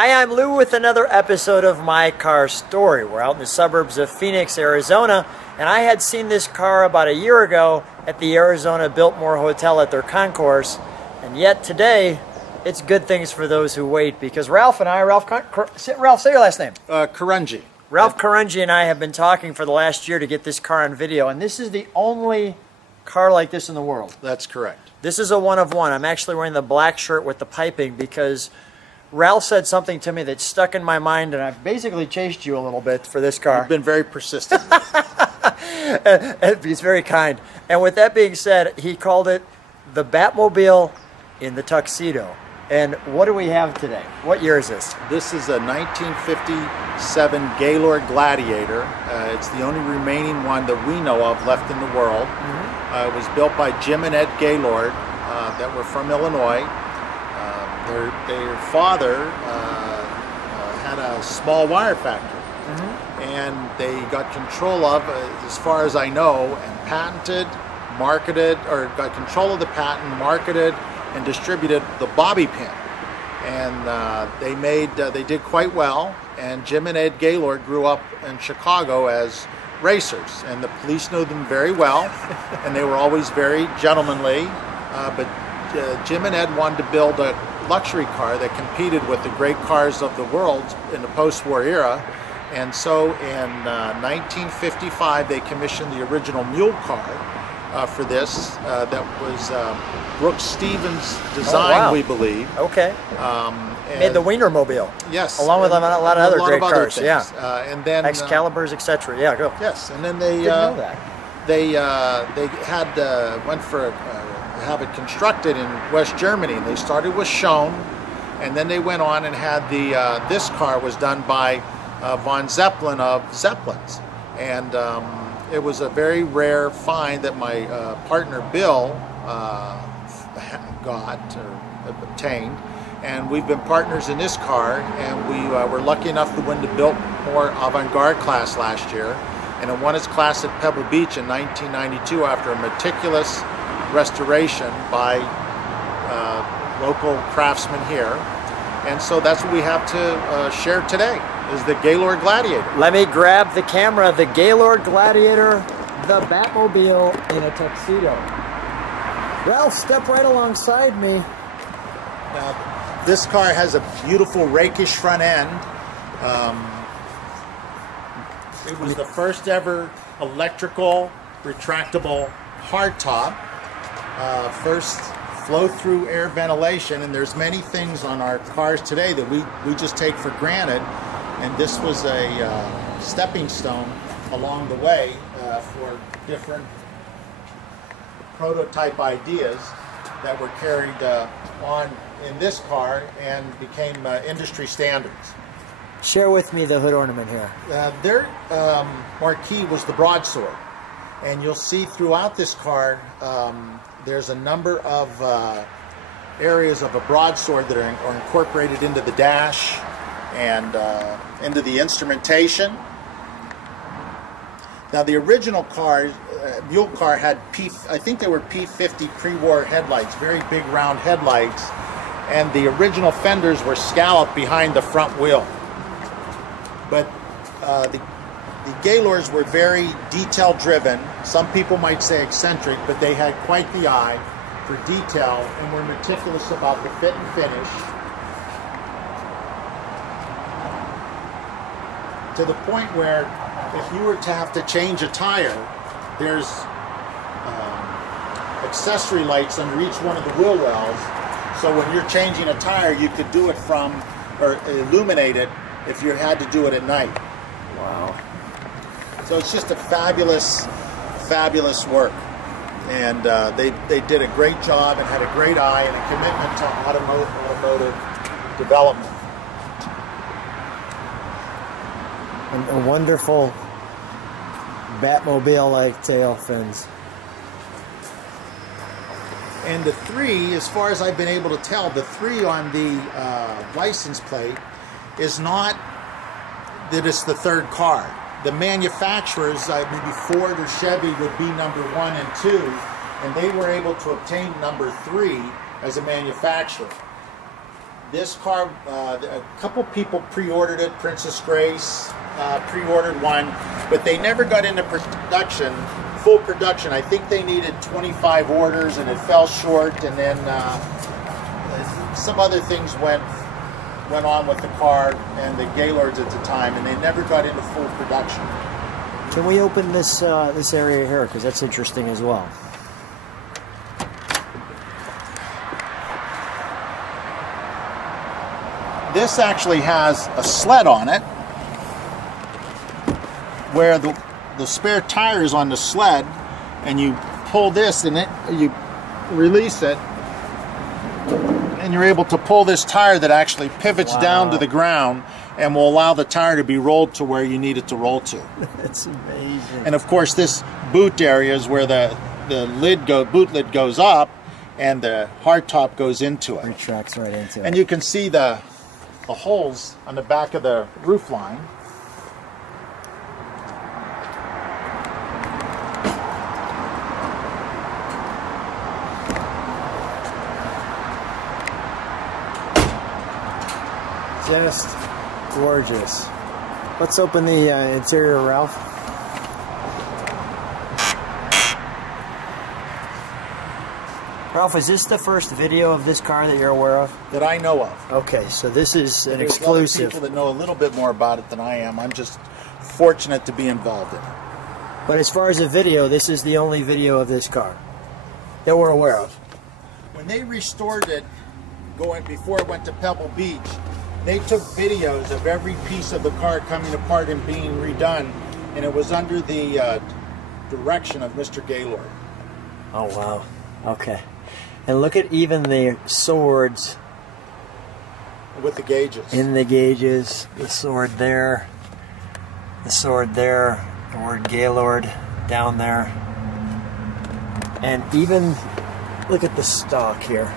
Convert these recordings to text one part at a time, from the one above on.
Hi, I'm Lou with another episode of My Car Story. We're out in the suburbs of Phoenix, Arizona, and I had seen this car about a year ago at the Arizona Biltmore Hotel at their concourse, and yet today, it's good things for those who wait, because Ralph and I, Ralph, say your last name. Carungi. Ralph Carungi and I have been talking for the last year to get this car on video, and this is the only car like this in the world. That's correct. This is a one of one. I'm actually wearing the black shirt with the piping because Ralph said something to me that stuck in my mind, and I've basically chased you a little bit for this car. You've been very persistent. He's very kind. And with that being said, he called it the Batmobile in the Tuxedo. And what do we have today? What year is this? This is a 1957 Gaylord Gladiator. It's the only remaining one that we know of left in the world. It was built by Jim and Ed Gaylord that were from Illinois. Their father had a small wire factory, and they got control of, as far as I know, and patented, marketed, or got control of the patent, marketed, and distributed the bobby pin. And they did quite well. And Jim and Ed Gaylord grew up in Chicago as racers, and the police knew them very well, and they were always very gentlemanly. But Jim and Ed wanted to build a luxury car that competed with the great cars of the world in the post-war era. And so in 1955 they commissioned the original mule car for this. That was Brooks Stevens' design, we believe. Okay. Made the Wienermobile. Yes. Along with a lot of other great cars. Things. Yeah. And then Excaliburs, etc. Yeah, go. Yes. And then they Didn't know that. they had went for have it constructed in West Germany. They started with Schoen, and then they went on and had this car was done by von Zeppelin of Zeppelins, and it was a very rare find that my partner Bill got or obtained, and we've been partners in this car, and we were lucky enough to win the Biltmore Avant-Garde class last year, and it won its class at Pebble Beach in 1992 after a meticulous restoration by local craftsmen here. And so that's what we have to share today, is the Gaylord Gladiator. Let me grab the camera. The Gaylord Gladiator, the Batmobile in a tuxedo. Ralph, step right alongside me. Now, this car has a beautiful rakish front end. It was the first ever electrical retractable hardtop. First flow-through air ventilation, and there's many things on our cars today that we just take for granted, and this was a stepping stone along the way for different prototype ideas that were carried on in this car and became industry standards. Share with me the hood ornament here. Their marquee was the broadsword, and you'll see throughout this car there's a number of areas of a broadsword that are incorporated into the dash and into the instrumentation. Now, the original car, mule car, had I think they were P50 pre-war headlights, very big round headlights, and the original fenders were scalloped behind the front wheel. But the Gaylords were very detail-driven. Some people might say eccentric, but they had quite the eye for detail and were meticulous about the fit and finish. To the point where if you were to have to change a tire, there's accessory lights under each one of the wheel wells. So when you're changing a tire, you could do it from, or illuminate it if you had to do it at night. Wow. So it's just a fabulous, fabulous work, and they did a great job and had a great eye and a commitment to automotive development. And a wonderful Batmobile-like tail fins. And the 3, as far as I've been able to tell, the 3 on the license plate is not that it's the third car. The manufacturers, maybe Ford or Chevy, would be number 1 and 2, and they were able to obtain number 3 as a manufacturer. This car, a couple people pre-ordered it. Princess Grace pre-ordered one, but they never got into production, full production. I think they needed 25 orders, and it fell short. And then some other things went on with the car and the Gaylords at the time, and they never got into full production. Can we open this this area here, because that's interesting as well? This actually has a sled on it, where the spare tire is on the sled, and you pull this and you release it, and you're able to pull this tire that actually pivots down to the ground and will allow the tire to be rolled to where you need it to roll to. That's amazing. And of course, this boot area is where the boot lid goes up and the hardtop goes into it. Retracts right into it. And you can see the holes on the back of the roof line. Just gorgeous. Let's open the interior, Ralph. Ralph, is this the first video of this car that you're aware of? That I know of. Okay, so this is an There's exclusive. other people that know a little bit more about it than I am. I'm just fortunate to be involved in it. But as far as a video, this is the only video of this car that we're aware of. When they restored it, before it went to Pebble Beach, they took videos of every piece of the car coming apart and being redone, and it was under the direction of Mr. Gaylord. Oh, wow. Okay. And look at even the swords. With the gauges. In the gauges. The sword there. The sword there. The word Gaylord down there. And even, look at the stock here.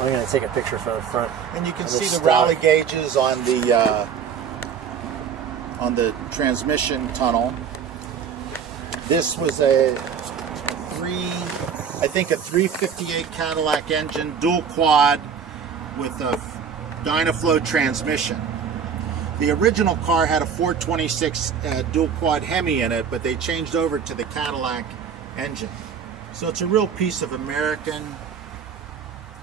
I'm going to take a picture from the front. And you can see the rally gauges on the transmission tunnel. This was I think a 358 Cadillac engine, dual quad with a Dynaflow transmission. The original car had a 426 dual quad Hemi in it, but they changed over to the Cadillac engine. So it's a real piece of American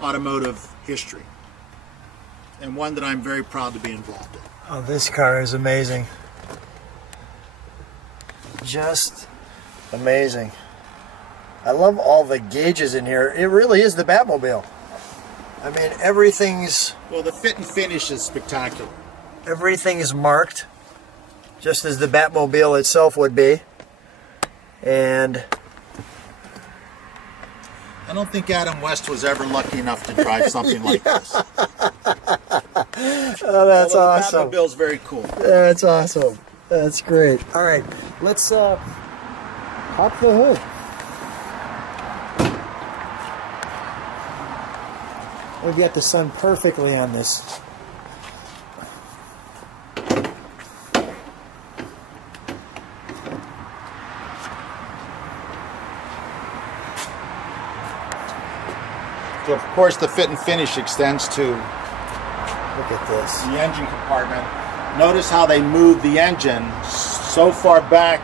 automotive history, and one that I'm very proud to be involved in. Oh, this car is amazing. Just amazing. I love all the gauges in here. It really is the Batmobile. I mean, everything's... Well, the fit and finish is spectacular. Everything is marked, just as the Batmobile itself would be. And I don't think Adam West was ever lucky enough to drive something like this. Oh, that's awesome. The Batmobile's very cool. That's awesome. That's great. All right, let's pop the hood. We've got the sun perfectly on this. So of course the fit and finish extends to, look at this, the engine compartment. Notice how they moved the engine so far back,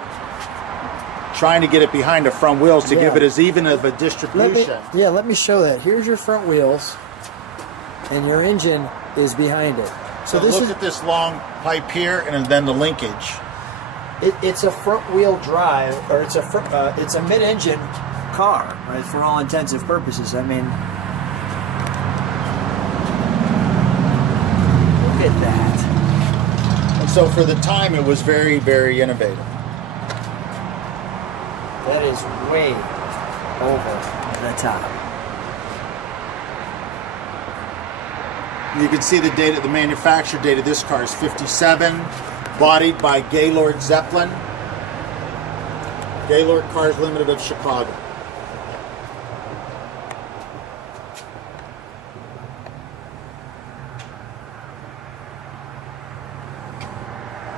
trying to get it behind the front wheels to give it as even of a distribution. Let me show that. Here's your front wheels, and your engine is behind it. So look at this long pipe here, and then the linkage. It's a front wheel drive, or it's a mid-engine car, right? For all intents and purposes. I mean, look at that. And so for the time, it was very, very innovative. That is way over the top. You can see the date, the manufacture date of this car is 57, bodied by Gaylord Zeppelin, Gaylord Cars Limited of Chicago.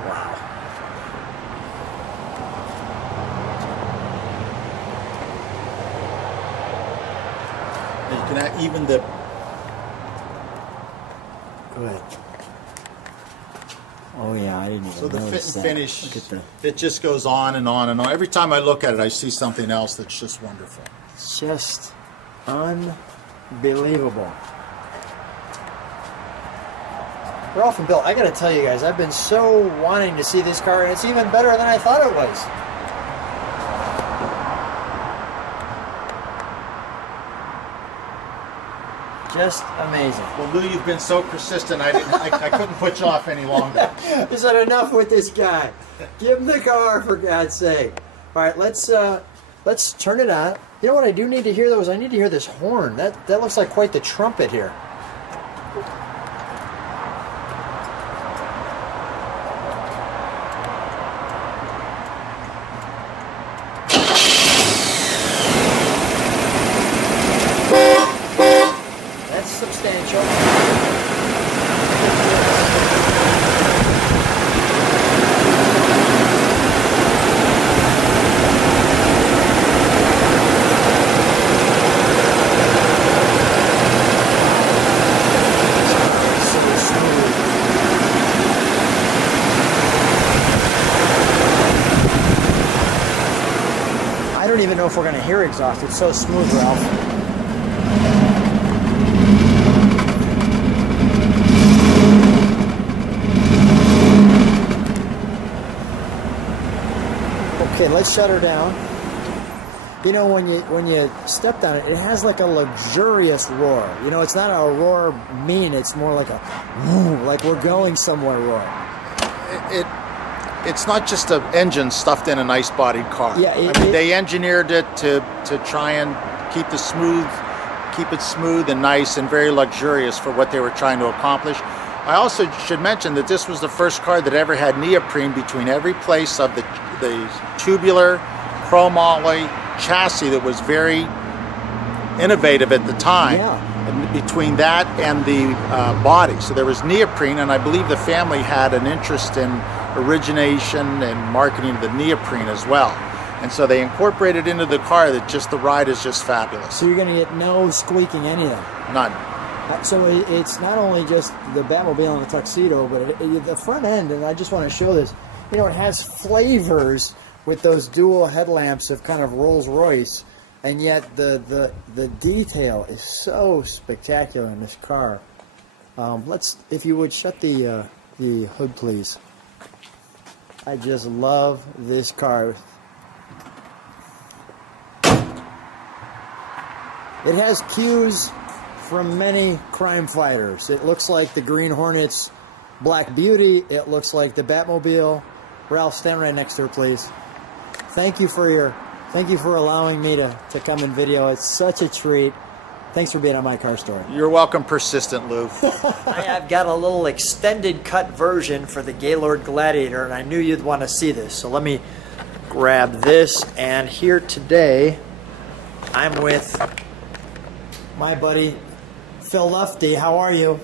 Wow. And you can even Oh yeah, I didn't even So the fit notice and that. finish, Look at the, it just goes on and on and on. Every time I look at it, I see something else that's just wonderful. just unbelievable. Ralph and Bill, I gotta tell you guys, I've been so wanting to see this car, and it's even better than I thought it was. Just amazing. Well, Lou, you've been so persistent, I couldn't put you off any longer. Is that enough with this guy? Give him the car, for God's sake. All right, let's turn it on. You know what I do need to hear, though, is I need to hear this horn. That looks like quite the trumpet here. That's substantial. I don't even know if we're going to hear exhaust. It's so smooth, Ralph. Okay, let's shut her down. You know, when you step down it, it has like a luxurious roar. You know, it's not a roar mean. It's more like a woo, like we're going somewhere roar. It's not just an engine stuffed in a nice bodied car. Yeah, I mean, they engineered it to try and keep it smooth and nice and very luxurious for what they were trying to accomplish. I also should mention that this was the first car that ever had neoprene between every place of the tubular chrome alloy chassis that was very innovative at the time. Yeah. And between that and the body. So there was neoprene, and I believe the family had an interest in origination and marketing of the neoprene as well. And so they incorporated into the car that just the ride is just fabulous. So you're going to get no squeaking anything. None. So it's not only just the Batmobile and the Tuxedo, but the front end, and I just want to show this, you know, it has flavors with those dual headlamps of kind of Rolls-Royce, and yet the detail is so spectacular in this car. Let's, if you would, shut the hood, please. I just love this car. It has cues from many crime fighters. It looks like the Green Hornet's Black Beauty. It looks like the Batmobile. Ralph, stand right next to her, please. Thank you for allowing me to come and video. It's such a treat. Thanks for being on my car story. You're welcome, persistent Lou. I've got a little extended cut version for the Gaylord Gladiator, and I knew you'd want to see this. So let me grab this. And here today, I'm with my buddy Phil Lutfy. How are you?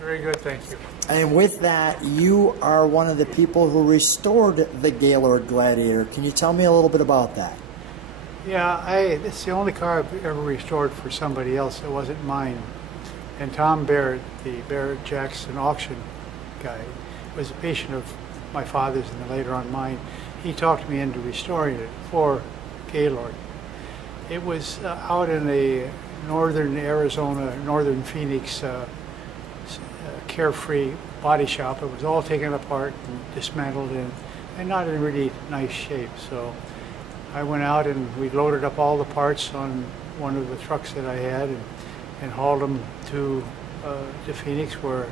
Very good, thank you. And with that, you are one of the people who restored the Gaylord Gladiator. Can you tell me a little bit about that? Yeah, it's the only car I've ever restored for somebody else. It wasn't mine. And Tom Barrett, the Barrett-Jackson auction guy, was a patient of my father's and then later on mine. He talked me into restoring it for Gaylord. It was out in a northern Arizona, northern Phoenix carefree body shop. It was all taken apart and dismantled and not in really nice shape. So I went out and we loaded up all the parts on one of the trucks that I had and hauled them to Phoenix, where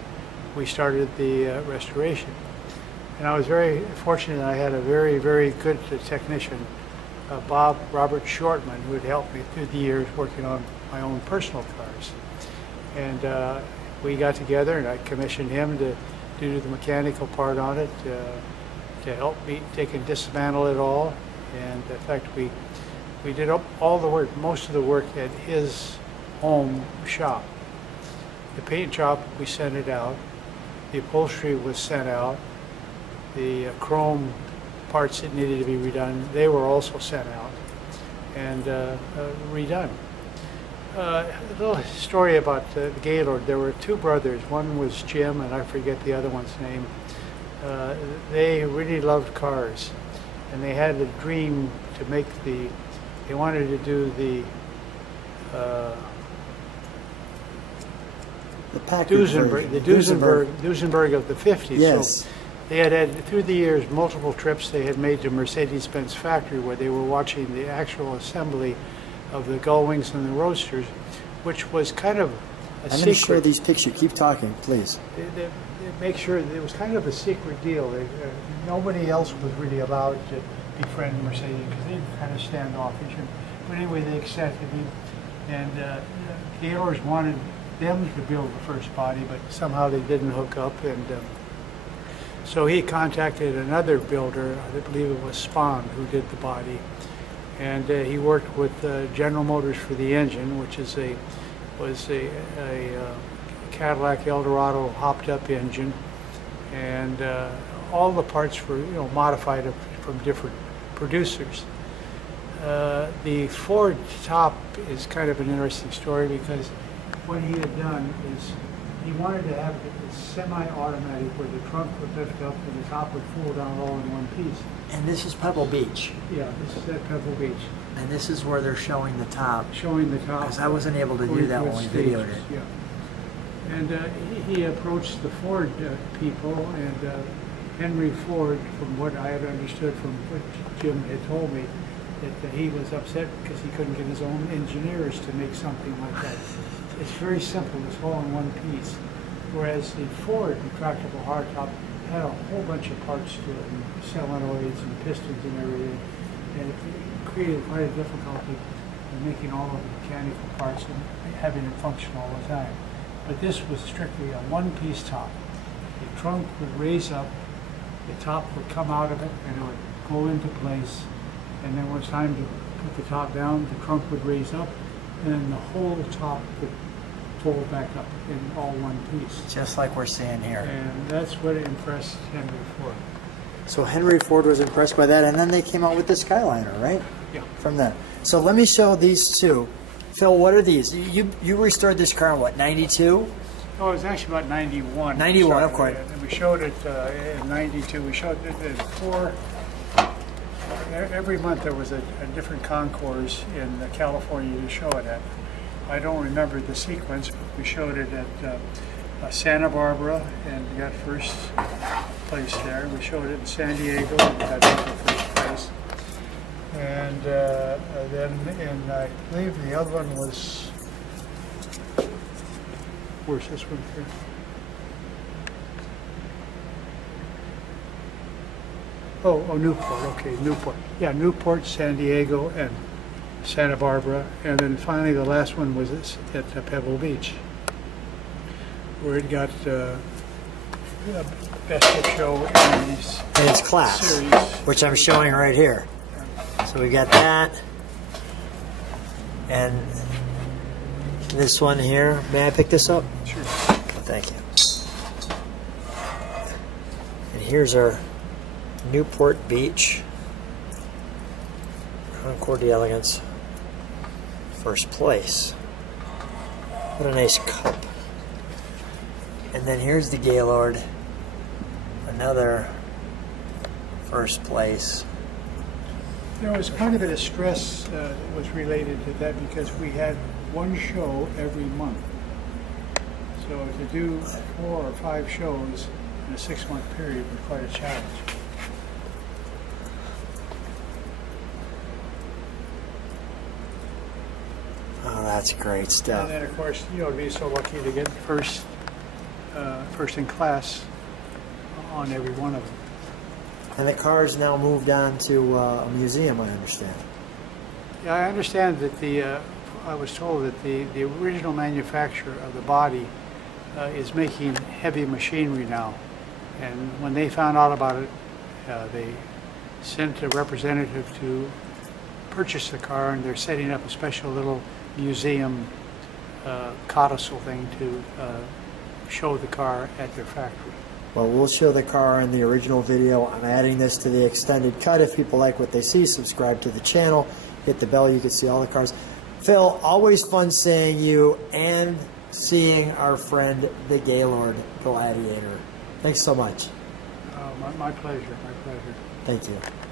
we started the restoration. And I was very fortunate that I had a very, very good technician, Robert Shortman, who had helped me through the years working on my own personal cars. And we got together and I commissioned him to do the mechanical part on it, to help me take and dismantle it all. And in fact, we did all the work, most of the work at his home shop. The paint job, we sent it out. The upholstery was sent out. The chrome parts that needed to be redone, they were also sent out and redone. A little story about the Gaylord. There were two brothers. One was Jim, and I forget the other one's name. they really loved cars, and they had a dream to make they wanted to do the Duesenberg of the 50s. Yes. So they had through the years, multiple trips they had made to Mercedes-Benz factory where they were watching the actual assembly of the gull wings and the roadsters, which was kind of a secret. Let me show these pictures. Keep talking, please. They make sure that it was kind of a secret deal. Nobody else was really allowed to befriend Mercedes because they kind of standoffish. But anyway, they accepted him, and Gaylords wanted them to build the first body, but somehow they didn't hook up, and so he contacted another builder, I believe it was Spahn, who did the body, and he worked with General Motors for the engine, which was a Cadillac Eldorado hopped-up engine, and all the parts were modified from different producers. The Ford top is kind of an interesting story because what he had done is he wanted to have it semi-automatic where the trunk would lift up and the top would fold down all in one piece. And this is Pebble Beach. Yeah, this is at Pebble Beach. And this is where they're showing the top. Showing the top. Because I wasn't able to do that when we videoed it. Yeah. And he approached the Ford people, and Henry Ford, from what I had understood from what Jim had told me, that he was upset because he couldn't get his own engineers to make something like that. It's very simple, it's all in one piece. Whereas the Ford retractable hardtop had a whole bunch of parts to it, and solenoids and pistons and everything. And it created quite a difficulty in making all of the mechanical parts and having it function all the time. But this was strictly a one-piece top. The trunk would raise up, the top would come out of it, and it would go into place. And then when it's time to put the top down, the trunk would raise up, and then the whole top would fold back up in all one piece. Just like we're seeing here. And that's what impressed Henry Ford. So Henry Ford was impressed by that, and then they came out with the Skyliner, right? Yeah. From that. So let me show these two. Phil, what are these? You restored this car in what, 92? Oh, it was actually about 91. 91, of course. We showed it in 92. We showed it in 4. Every month there was a different concourse in California to show it at. I don't remember the sequence, but we showed it at Santa Barbara and we got first place there. We showed it in San Diego and we got first place. And then I believe the other one was, where's this one here? Oh, Newport, okay, Newport. Yeah, Newport, San Diego, and Santa Barbara. And then finally the last one was at Pebble Beach, where it got best of show in its class, series. Which I'm showing right here. So we got that. And this one here. May I pick this up? Sure. Thank you. And here's our Newport Beach Concours d'Elegance first place. What a nice cup. And then here's the Gaylord, another first place. There was quite a bit of stress that was related to that because we had one show every month. So to do 4 or 5 shows in a 6-month period was quite a challenge. Oh, that's great stuff. And then, of course, to be so lucky to get first in class on every one of them. And the car's now moved on to a museum, I understand. Yeah, I understand that I was told that the original manufacturer of the body is making heavy machinery now. And when they found out about it, they sent a representative to purchase the car, and they're setting up a special little museum codicil thing to show the car at their factory. Well, we'll show the car in the original video. I'm adding this to the extended cut. If people like what they see, subscribe to the channel, hit the bell, you can see all the cars. Phil, always fun seeing you and seeing our friend, the Gaylord Gladiator. Thanks so much. My pleasure, my pleasure. Thank you.